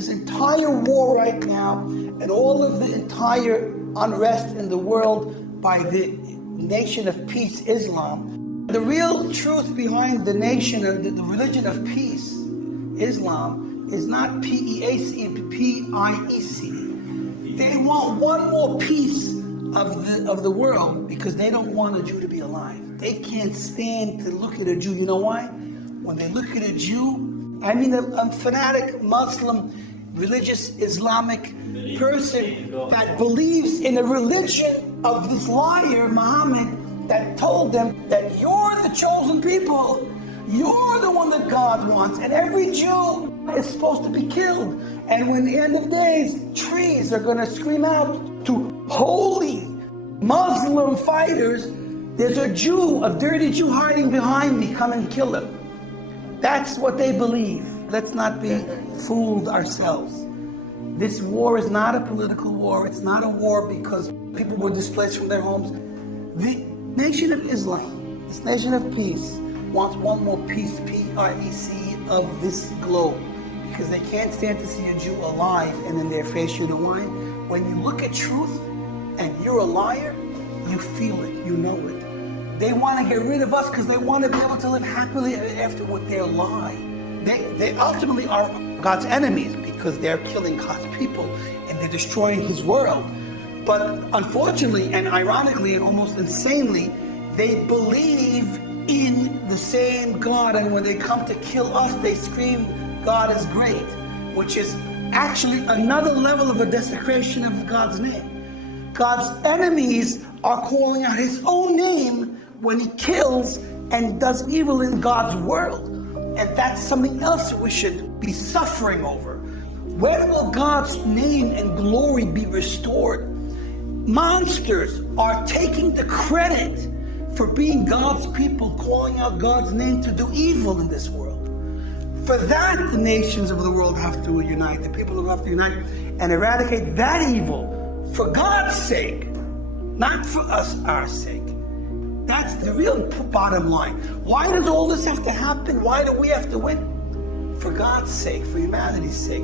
this entire war right now and all of the entire unrest in the world by the nation of peace, Islam. The real truth behind the nation of the religion of peace, Islam, is not P-E-A-C, P-I-E-C. They want one more piece of the world because they don't want a Jew to be alive. They can't stand to look at a Jew. You know why? When they look at a Jew, I mean a fanatic Muslim, religious Islamic person that believes in a religion of this liar, Muhammad, that told them that you're the chosen people, you're the one that God wants, and every Jew is supposed to be killed. And when the end of days, trees are going to scream out to holy Muslim fighters, there's a Jew, a dirty Jew hiding behind me, come and kill him. That's what they believe. Let's not be fooled ourselves. This war is not a political war. It's not a war because people were displaced from their homes. The nation of Islam, this nation of peace, wants one more piece, P-I-E-C, of this globe. Because they can't stand to see a Jew alive and in their face. You know why? When you look at truth and you're a liar, you feel it, you know it. They want to get rid of us because they want to be able to live happily after with their lie. They ultimately are God's enemies because they're killing God's people and they're destroying His world. But unfortunately and ironically and almost insanely, they believe in the same God, and when they come to kill us, they scream, God is great, which is actually another level of a desecration of God's name. God's enemies are calling out His own name when He kills and does evil in God's world. And that's something else we should be suffering over. When will God's name and glory be restored? Monsters are taking the credit for being God's people, calling out God's name to do evil in this world. For that, the nations of the world have to unite. The people have to unite and eradicate that evil for God's sake, not for us, our sake. That's the real bottom line. Why does all this have to happen? Why do we have to win? For God's sake, for humanity's sake.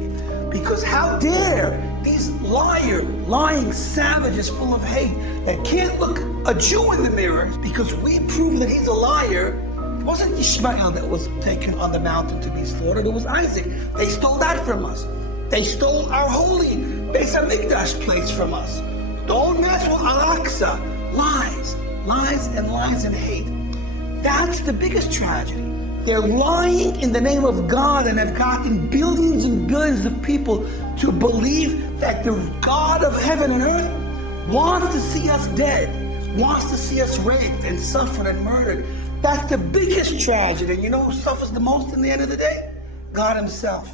Because how dare these lying savages full of hate that can't look a Jew in the mirror because we prove that he's a liar. It wasn't Yishmael that was taken on the mountain to be slaughtered, it was Isaac. They stole that from us. They stole our holy Beis HaMikdash place from us. Don't mess with Al-Aqsa. Lies and hate. That's the biggest tragedy. They're lying in the name of God and have gotten billions and billions of people to believe that the God of heaven and earth wants to see us dead, wants to see us raped and suffered and murdered. That's the biggest tragedy. And you know who suffers the most in the end of the day? God Himself.